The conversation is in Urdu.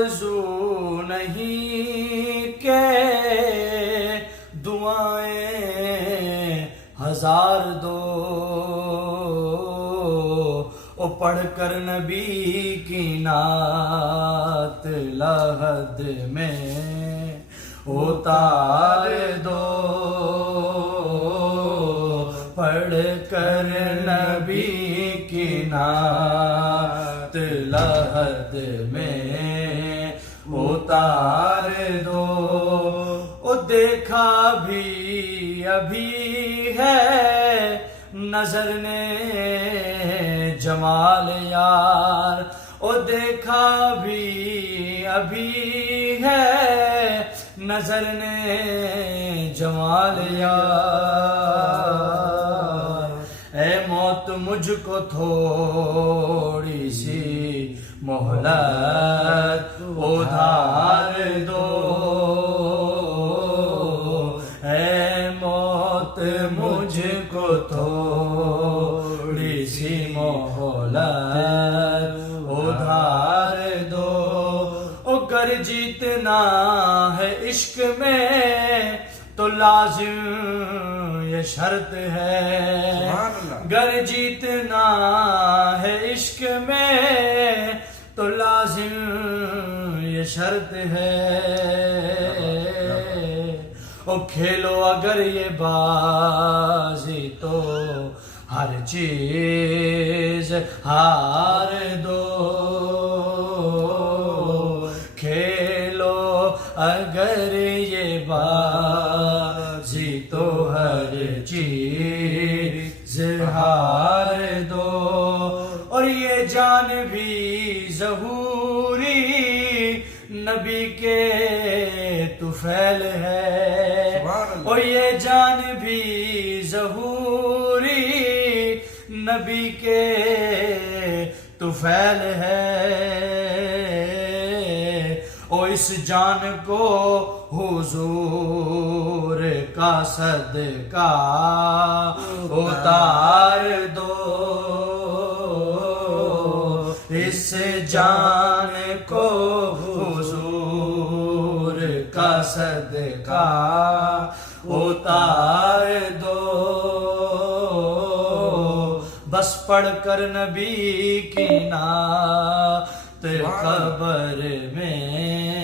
آرزو نہیں کہ دعائیں ہزار دو، او پڑھ کر نبی کی نعت لحد میں اتار دو، پڑھ کر نبی کی نعت لحد میں اتار دو۔ او دیکھا بھی ابھی ہے نظر نے جمال یار، او دیکھا بھی ابھی ہے نظر نے جمال یار۔ اے موت مجھ کو تھوڑی سی مہلت ادھار دو، اے موت مجھ کو تھوڑی سی مہلت ادھار دو۔ او گر جیتنا ہے عشق میں تو لازم یہ شرط ہے، گر جیتنا ہے عشق میں تو لازم یہ شرط ہے۔ او کھیلو اگر یہ بازی تو ہر چیز ہار دو، کھیلو اگر یہ بازی تو ہر چیز ہار دو، اور یہ جان بھی ظہوری نبی کے طفیل ہے، اور یہ جان بھی ظہوری نبی کے طفیل ہے۔ او اس جان کو حضور کا صدقہ اتار دو، اس جان کو حضور کا صدقہ اتار دو، بس پڑھ کر نبی کی نعت قبر میں